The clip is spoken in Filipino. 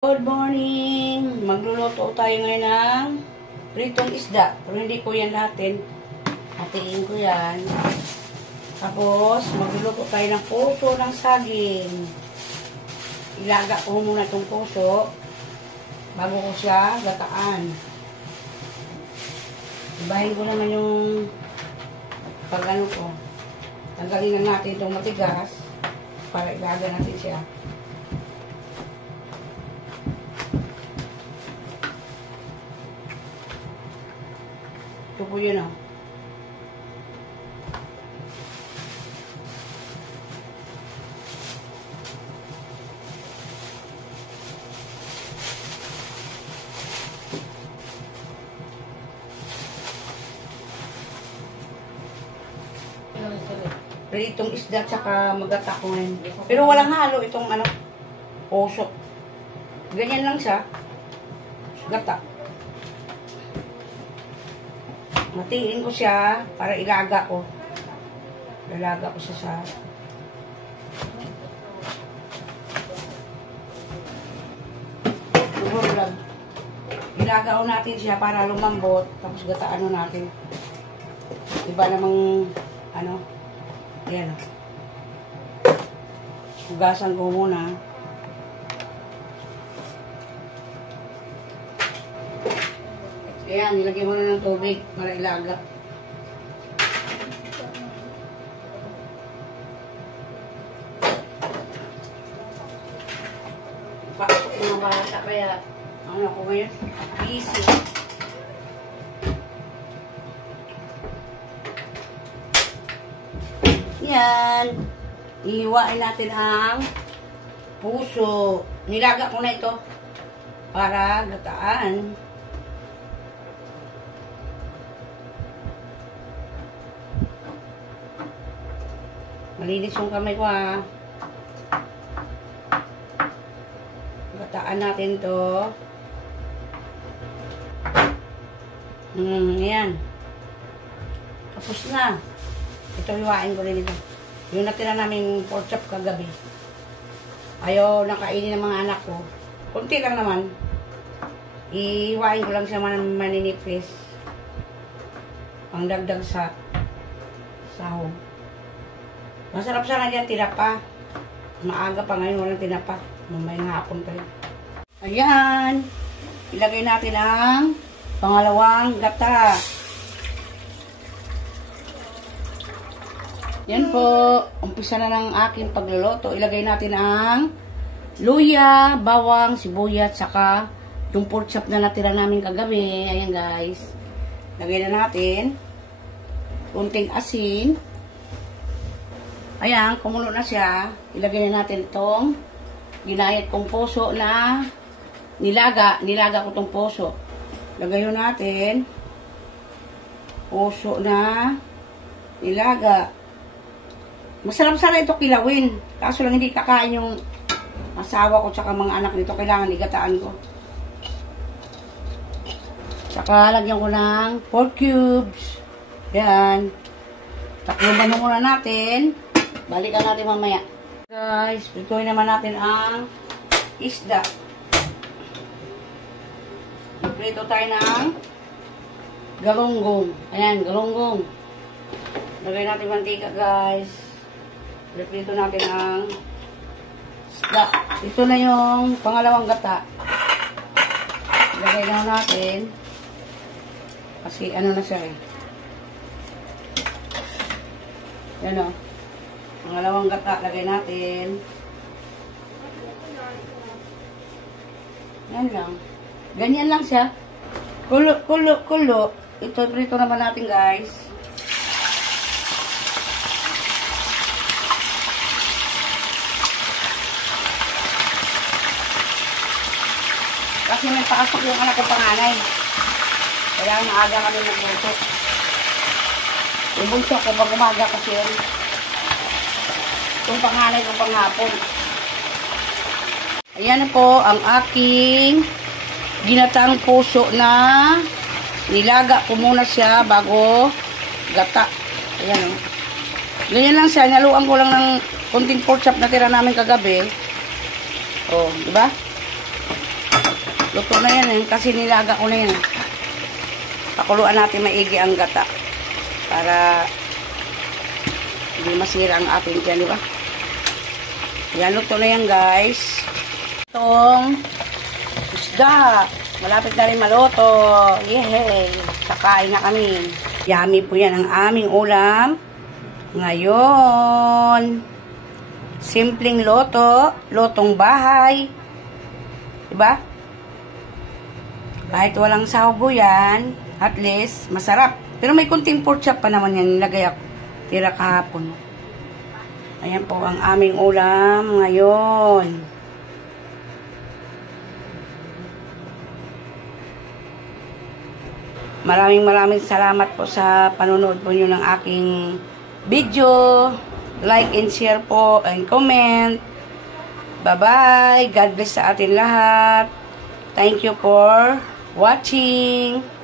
Good morning! Magluluto tayo ngayon ng pritong isda. Pero hindi ko yan natin. Hatiin ko yan. Tapos, magluluto tayo ng puso ng saging. Ilaga ko muna itong puso bago ko siya gataan. Ibahin ko naman yung pag-ano ko. Tanggalin na natin itong matigas para ilaga natin siya. Ito po yun, oh. Pritong isda tsaka magata ko ngayon. Pero walang halo itong ano, puso. Ganyan lang siya. Gata. Matiin ko siya para ilaga ko. Ilaga ko siya sa vlog. Ilaga ko natin siya para lumambot. Tapos gataan natin. Iba namang ano. Ayan. Hugasan ko muna. Ayan, nilagyan mo na ng tubig para ilaga. Pasok mga bata, kaya ano ako ngayon? Busy. Yan. Ihiwain natin ang puso. Nilaga ko na ito para gataan. Malinis yung kamay ko, ha. Gataan natin to. Ayan. Tapos na. Ito, hiwain ko rin ito. Yung natira namin pork chop kagabi. Ayaw nakainin ng mga anak ko. Kunti lang naman. Ihiwain ko lang siya maninipis. Ang dagdag sa sahog. Masarap sana dyan, tinapa. Maaga pa ngayon, walang tinapa. Mamayang hapon pa rin. Ayan. Ilagay natin ang pangalawang gata. Yan po. Umpisa na ng aking pagluluto. Ilagay natin ang luya, bawang, sibuyat, saka yung pork chop na natira namin kagabi. Ayan guys. Lagay na natin. Kunting asin. Ayan, kumulo na siya. Ilagay na natin itong ginayat kong puso na nilaga. Nilaga ko itong puso. Lagay natin puso na nilaga. Masarap sana ito kilawin. Kaso lang hindi kakain yung asawa ko tsaka mga anak nito. Kailangan igataan ko. Tsaka lagyan ko ng pork cubes. Yan. Takluban muna natin. Balikan natin mamaya. Guys, prituin naman natin ang isda. Prito tayo ng galunggong. Ayan, galunggong. Lagay natin mantika, guys. Prito natin ang isda. Ito na yung pangalawang gata. Lagay na natin. Kasi ano na siya eh. Yan o. Pangalawang gata, lagay natin. Yan lang. Ganyan lang siya. Kulo. Ito, prito naman natin, guys. Kasi may pakasok yung anak ko panganay. Kaya maaga kami nagluto. Yung bunso ko pag umaga kasi yun. Itong panganay ko panghapon. Ayan po ang aking ginatang puso na nilaga ko muna siya bago gata. Ayan o. Ganyan lang siya. Naluan ko lang ng konting pork chop na tira namin kagabi. Oh, di ba? Luto na yan eh. Kasi nilaga ko na yan. Pakuluan natin maigi ang gata. Para hindi masira ang ating dyan, di ba? Yan, luto na yan, guys. Itong isda. Malapit na rin maluto. Yehey! Kakain na kami. Yummy po yan ang aming ulam. Ngayon, simpleng loto. Lotong bahay. Diba? Kahit walang sahog yan, at least, masarap. Pero may kunting pork chop pa naman yan. Nilagay ako. Tira kahapon. Ayan po ang aming ulam ngayon. Maraming salamat po sa panonood po nyo ng aking video. Like and share po and comment. Bye-bye. God bless sa atin lahat. Thank you for watching.